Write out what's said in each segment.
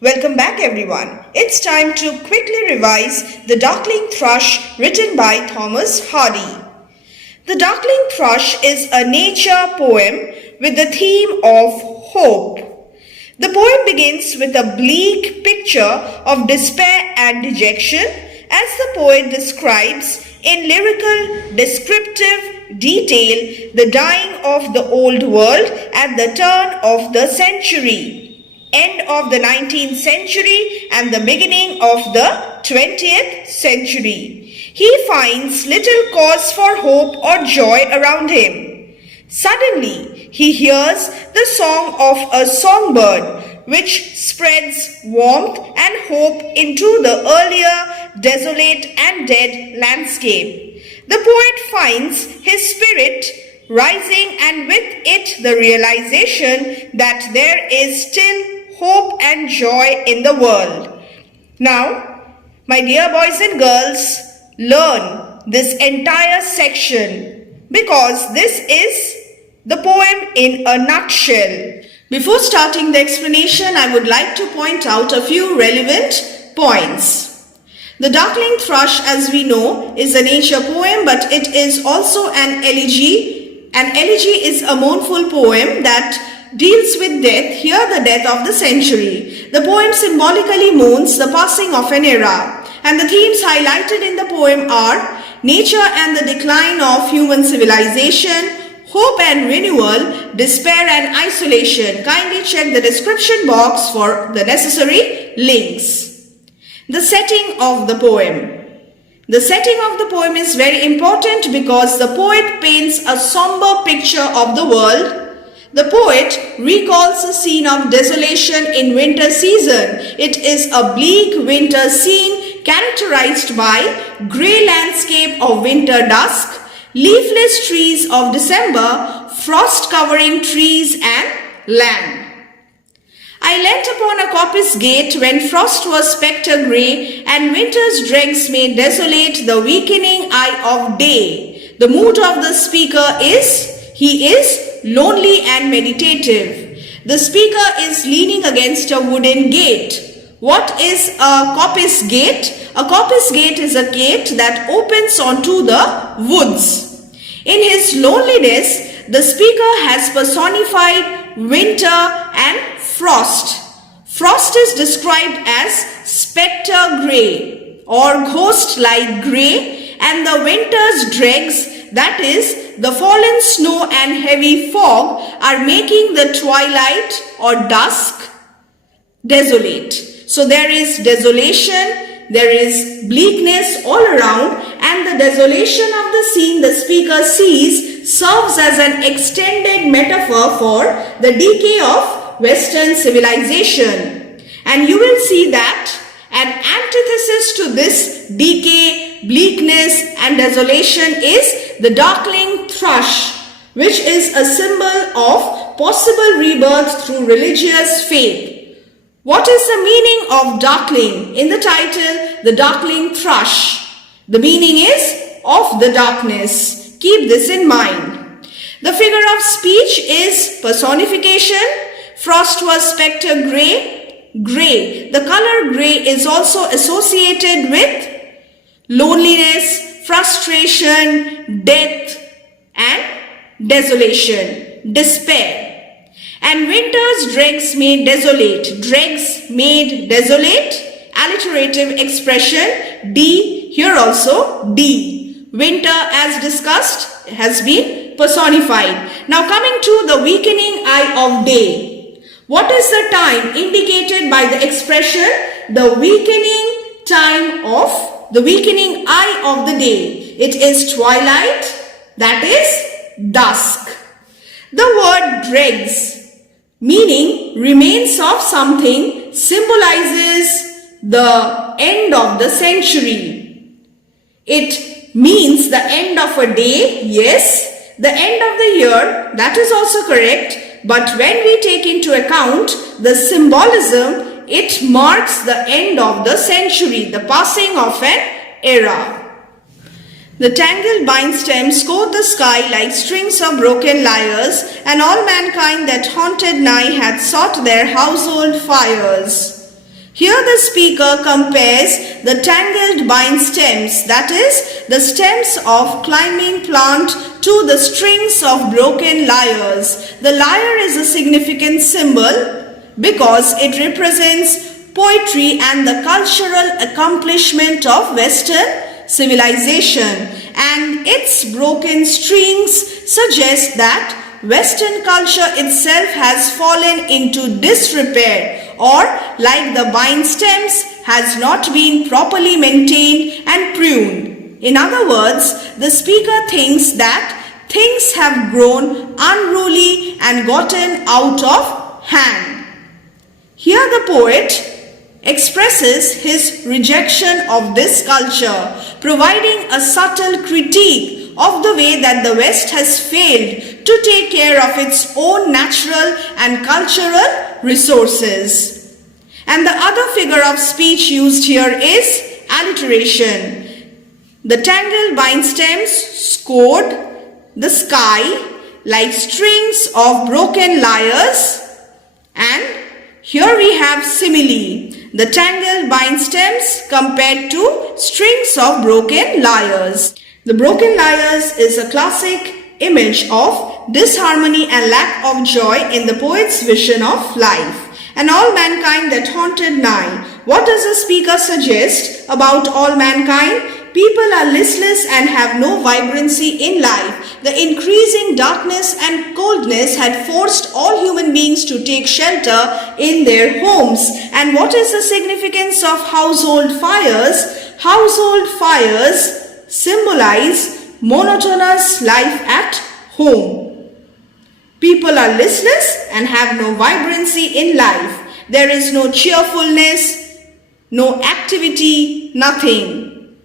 Welcome back everyone. It's time to quickly revise The Darkling Thrush written by Thomas Hardy. The Darkling Thrush is a nature poem with the theme of hope. The poem begins with a bleak picture of despair and dejection as the poet describes in lyrical, descriptive detail the dying of the old world at the turn of the century, end of the 19th century and the beginning of the 20th century. He finds little cause for hope or joy around him. Suddenly, he hears the song of a songbird which spreads warmth and hope into the earlier desolate and dead landscape. The poet finds his spirit rising and with it the realization that there is still hope and joy in the world. Now, my dear boys and girls, learn this entire section because this is the poem in a nutshell. Before starting the explanation, I would like to point out a few relevant points. The Darkling Thrush, as we know, is a nature poem, but it is also an elegy. An elegy is a mournful poem that deals with death, here the death of the century. The poem symbolically mourns the passing of an era, and the themes highlighted in the poem are nature and the decline of human civilization, hope and renewal, despair and isolation. Kindly check the description box for the necessary links. The setting of the poem. The setting of the poem is very important because the poet paints a somber picture of the world. The poet recalls a scene of desolation in winter season. It is a bleak winter scene characterized by grey landscape of winter dusk, leafless trees of December, frost covering trees and land. I leant upon a Corpus Gate when frost was spectre grey and winter's dregs made desolate the weakening eye of day. The mood of the speaker is, he is lonely and meditative. The speaker is leaning against a wooden gate. What is a Corpus Gate? A Corpus Gate is a gate that opens onto the woods. In his loneliness, the speaker has personified winter and frost. Frost is described as spectre grey or ghost-like grey, and the winter's dregs, that is, the fallen snow and heavy fog, are making the twilight or dusk desolate. So there is desolation, there is bleakness all around, and the desolation of the scene the speaker sees serves as an extended metaphor for the decay of Western civilization. And you will see that an antithesis to this decay, bleakness and desolation is the darkling thrush, which is a symbol of possible rebirth through religious faith. What is the meaning of darkling? In the title, The Darkling Thrush. The meaning is of the darkness. Keep this in mind. The figure of speech is personification. Frost was spectre grey. Grey. The color grey is also associated with loneliness, frustration, death and desolation, despair. And winter's dregs made desolate. Dregs made desolate. Alliterative expression D, here also D. Winter, as discussed, has been personified. Now coming to the weakening eye of day. What is the time indicated by the expression the weakening time of the weakening eye of the day? It is twilight, that is dusk. The word dregs, meaning remains of something, symbolizes the end of the century. It means the end of a day, yes, the end of the year, that is also correct. But when we take into account the symbolism, it marks the end of the century, the passing of an era. The tangled vine stems coat the sky like strings of broken lyres, and all mankind that haunted nigh hath sought their household fires. Here the speaker compares the tangled vine stems, that is, the stems of climbing plant, to the strings of broken lyres. The lyre is a significant symbol because it represents poetry and the cultural accomplishment of Western civilization, and its broken strings suggest that Western culture itself has fallen into disrepair, or like the vine stems has not been properly maintained and pruned. In other words, the speaker thinks that things have grown unruly and gotten out of hand. Here the poet expresses his rejection of this culture, providing a subtle critique of the way that the West has failed to take care of its own natural and cultural resources. And the other figure of speech used here is alliteration. The tangled vine stems scored the sky like strings of broken lyres, and here we have simile. The tangled vine stems compared to strings of broken lyres. The broken lyres is a classic image of disharmony and lack of joy in the poet's vision of life. And all mankind that haunted nigh. What does the speaker suggest about all mankind? People are listless and have no vibrancy in life. The increasing darkness and coldness had forced all human beings to take shelter in their homes. And what is the significance of household fires? Household fires symbolize monotonous life at home. People are listless and have no vibrancy in life. There is no cheerfulness, no activity, nothing.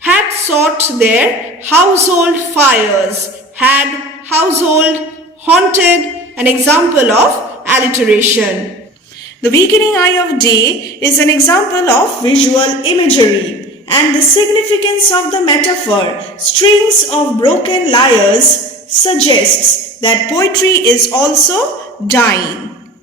Had sought their household fires, had household, haunted, an example of alliteration. The weakening eye of day is an example of visual imagery, and the significance of the metaphor, strings of broken lyres, suggests that poetry is also dying.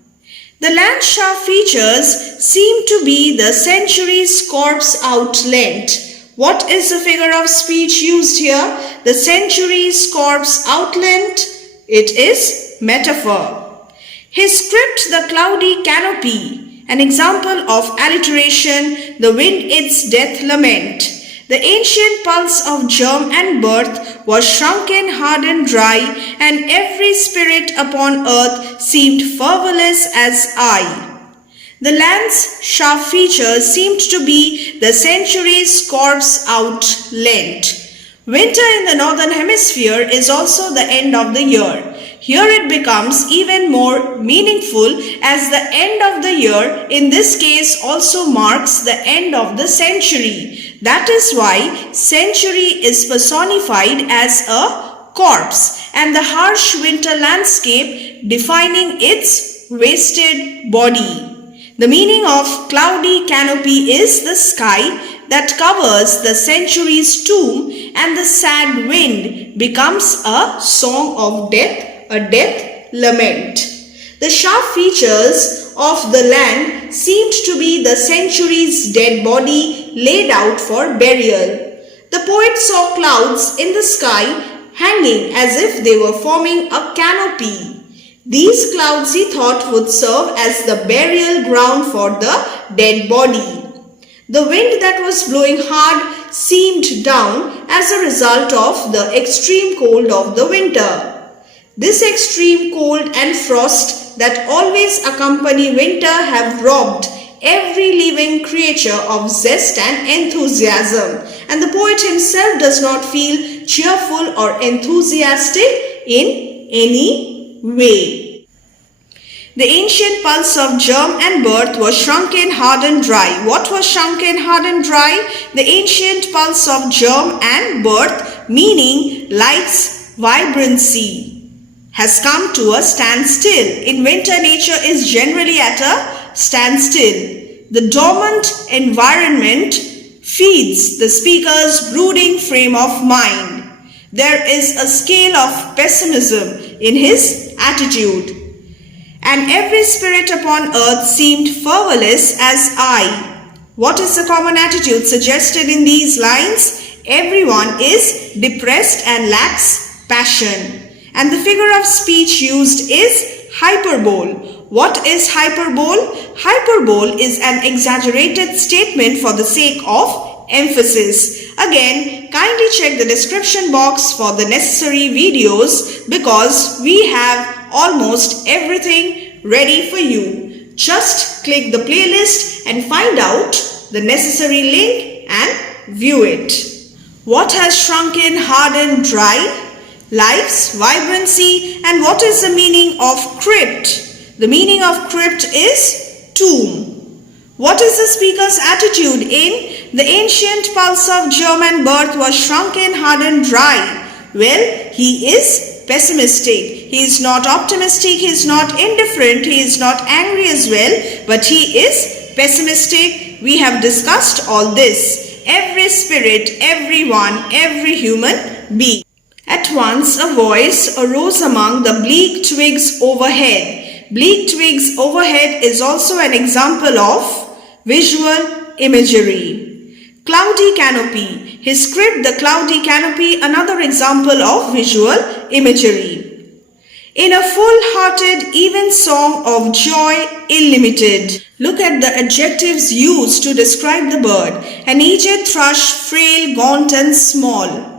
The land shaft features seem to be the century's corpse out lent. What is the figure of speech used here? The century's corpse out lent. It is metaphor. His script, the cloudy canopy, an example of alliteration, the wind its death lament. The ancient pulse of germ and birth was shrunken, hard and dry, and every spirit upon earth seemed fervorless as I. The land's shaft features seemed to be the century's corpse out lent. Winter in the northern hemisphere is also the end of the year. Here it becomes even more meaningful as the end of the year in this case also marks the end of the century. That is why century is personified as a corpse and the harsh winter landscape defining its wasted body. The meaning of cloudy canopy is the sky that covers the century's tomb, and the sad wind becomes a song of death, a death lament. The shaft features of the land seemed to be the century's dead body laid out for burial. The poet saw clouds in the sky hanging as if they were forming a canopy. These clouds, he thought, would serve as the burial ground for the dead body. The wind that was blowing hard seemed down as a result of the extreme cold of the winter. This extreme cold and frost that always accompany winter have robbed every living creature of zest and enthusiasm, and the poet himself does not feel cheerful or enthusiastic in any way. The ancient pulse of germ and birth was shrunken, hard and dry. What was shrunken, hard and dry? The ancient pulse of germ and birth, meaning life's vibrancy, has come to a standstill. In winter, nature is generally at a standstill. The dormant environment feeds the speaker's brooding frame of mind. There is a scale of pessimism in his attitude. and every spirit upon earth seemed fervorless as I. What is the common attitude suggested in these lines? Everyone is depressed and lacks passion. And the figure of speech used is hyperbole. What is hyperbole? Hyperbole is an exaggerated statement for the sake of emphasis. Again, kindly check the description box for the necessary videos because we have almost everything ready for you. Just click the playlist and find out the necessary link and view it. What has shrunken, hardened, dried? Life's vibrancy. And what is the meaning of crypt? The meaning of crypt is tomb. What is the speaker's attitude in the ancient pulse of German birth was shrunken, hardened, dry? Well, he is pessimistic. He is not optimistic. He is not indifferent. He is not angry as well, but he is pessimistic. We have discussed all this. Every spirit, everyone, every human being. At once a voice arose among the bleak twigs overhead. Bleak twigs overhead is also an example of visual imagery. Cloudy canopy. His script, the cloudy canopy, another example of visual imagery. In a full-hearted, even song of joy illimited. Look at the adjectives used to describe the bird. An aged thrush, frail, gaunt and small.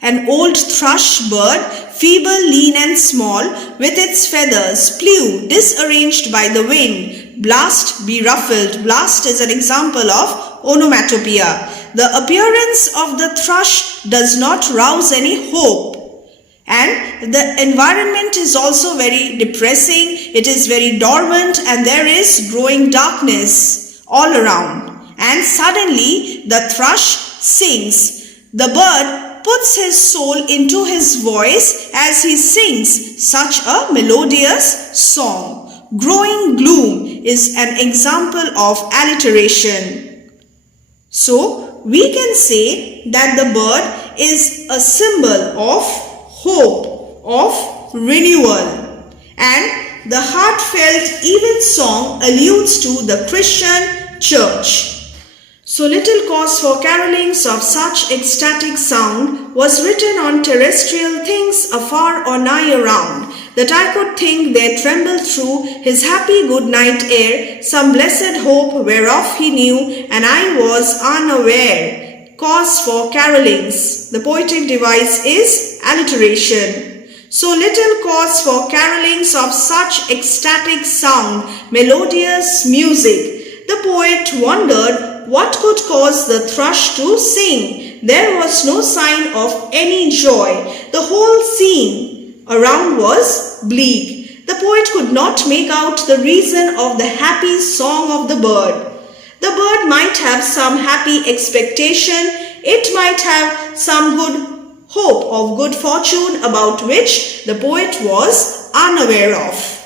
An old thrush bird, feeble, lean and small, with its feathers, plume, disarranged by the wind. Blast, be ruffled. Blast is an example of onomatopoeia. The appearance of the thrush does not rouse any hope. And the environment is also very depressing. It is very dormant and there is growing darkness all around. And suddenly the thrush sings. The bird puts his soul into his voice as he sings such a melodious song. Growing gloom is an example of alliteration. So, we can say that the bird is a symbol of hope, of renewal. And the heartfelt even song alludes to the Christian church. So little cause for carolings of such ecstatic sound was written on terrestrial things afar or nigh around, that I could think there trembled through his happy good night air some blessed hope whereof he knew, and I was unaware. Cause for carolings. The poetic device is alliteration. So little cause for carolings of such ecstatic sound, melodious music. The poet wondered what could cause the thrush to sing. There was no sign of any joy. The whole scene around was bleak. The poet could not make out the reason of the happy song of the bird. The bird might have some happy expectation. It might have some good hope of good fortune about which the poet was unaware of.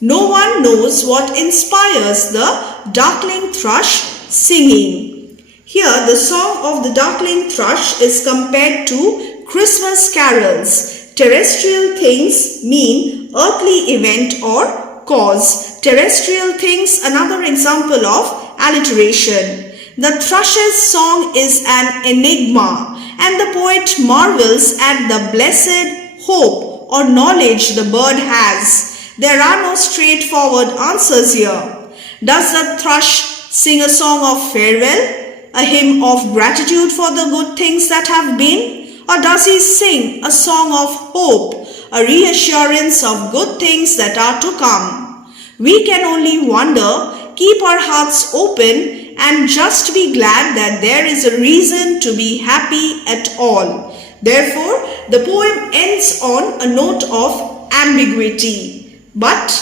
No one knows what inspires the darkling thrush singing. Here the song of the darkling thrush is compared to Christmas carols. Terrestrial things mean earthly event or cause. Terrestrial things, another example of alliteration. The thrush's song is an enigma, and the poet marvels at the blessed hope or knowledge the bird has. There are no straightforward answers here. Does the thrush sing a song of farewell, a hymn of gratitude for the good things that have been? Or does he sing a song of hope, a reassurance of good things that are to come? We can only wonder, keep our hearts open and just be glad that there is a reason to be happy at all. Therefore, the poem ends on a note of ambiguity. But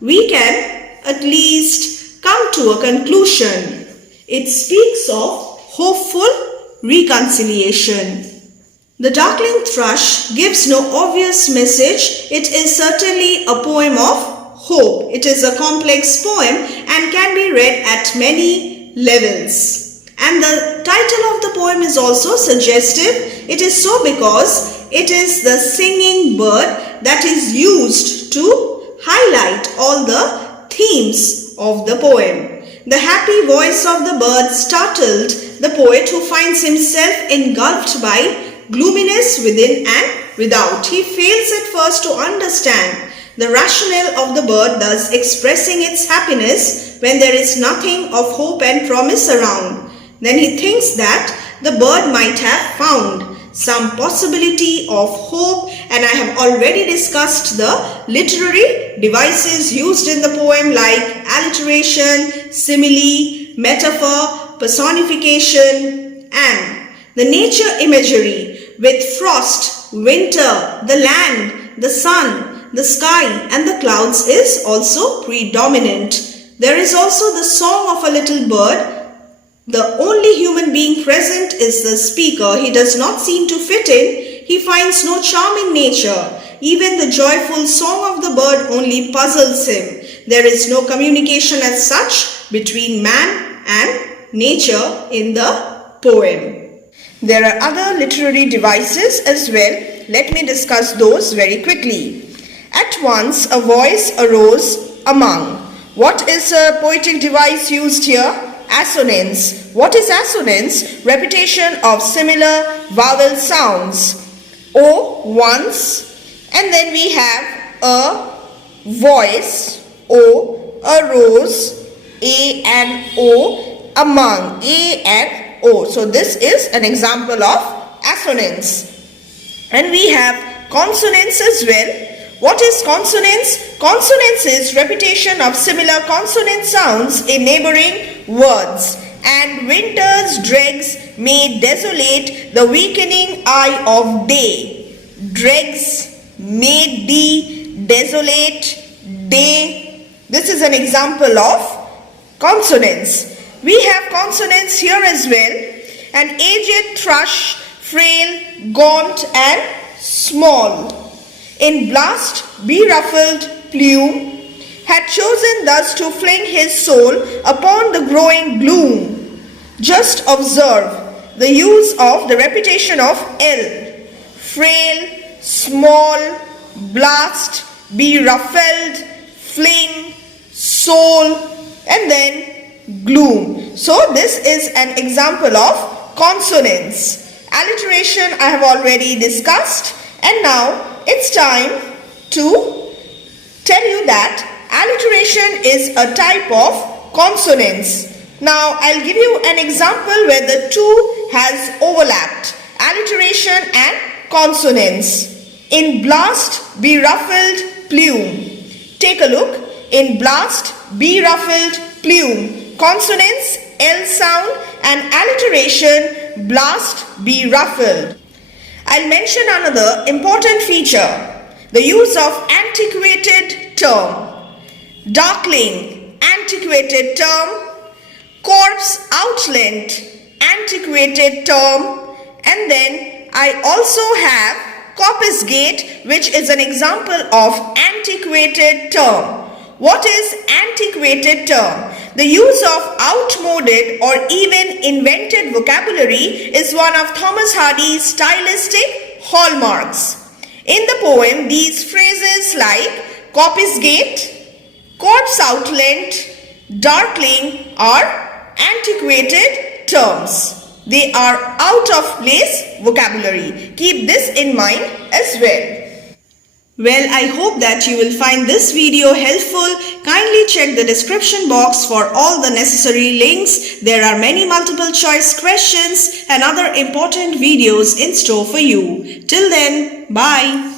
we can at least come to a conclusion. It speaks of hopeful reconciliation. The Darkling Thrush gives no obvious message. It is certainly a poem of hope. It is a complex poem and can be read at many levels. And the title of the poem is also suggestive. It is so because it is the singing bird that is used to highlight all the themes of the poem. The happy voice of the bird startled the poet, who finds himself engulfed by gloominess within and without. He fails at first to understand the rationale of the bird, thus expressing its happiness when there is nothing of hope and promise around. Then he thinks that the bird might have found some possibility of hope, and I have already discussed the literary devices used in the poem like alliteration, simile, metaphor, personification, and the nature imagery with frost, winter, the land, the sun, the sky and the clouds is also predominant. There is also the song of a little bird. The only human being present is the speaker. He does not seem to fit in. He finds no charm in nature. Even the joyful song of the bird only puzzles him. There is no communication as such between man and nature in the poem. There are other literary devices as well. Let me discuss those very quickly. At once a voice arose among. What is a poetic device used here? Assonance. What is assonance? Repetition of similar vowel sounds. O once, and then we have a voice, O, arose, A and O, among, A and O. So this is an example of assonance. And we have consonance as well. What is consonance? Consonance is repetition of similar consonant sounds in neighboring words. And winter's dregs may desolate the weakening eye of day. Dregs, made thee, desolate, day. This is an example of consonance. We have consonants here as well. An aged thrush, frail, gaunt and small. In blast, beruffled plume, had chosen thus to fling his soul upon the growing gloom. Just observe the use of the repetition of L. Frail, small, blast, beruffled, fling, soul, and then gloom. So this is an example of consonants. Alliteration I have already discussed, and now it's time to tell you that alliteration is a type of consonants. Now I'll give you an example where the two has overlapped, alliteration and consonants. In blast, beruffled, plume. Take a look. In blast, beruffled, plume. Consonants, L sound, and alliteration, blast, beruffled. I'll mention another important feature, the use of antiquated term. Darkling, antiquated term. Corpus outlet, antiquated term. And then I also have Corpus Gate, which is an example of antiquated term. What is antiquated term? The use of outmoded or even invented vocabulary is one of Thomas Hardy's stylistic hallmarks. In the poem, these phrases like Corpus Gate, corpse outlet, darkling are antiquated terms. They are out of place vocabulary. Keep this in mind as well. Well, I hope that you will find this video helpful. Kindly check the description box for all the necessary links. There are many multiple choice questions and other important videos in store for you. Till then, bye.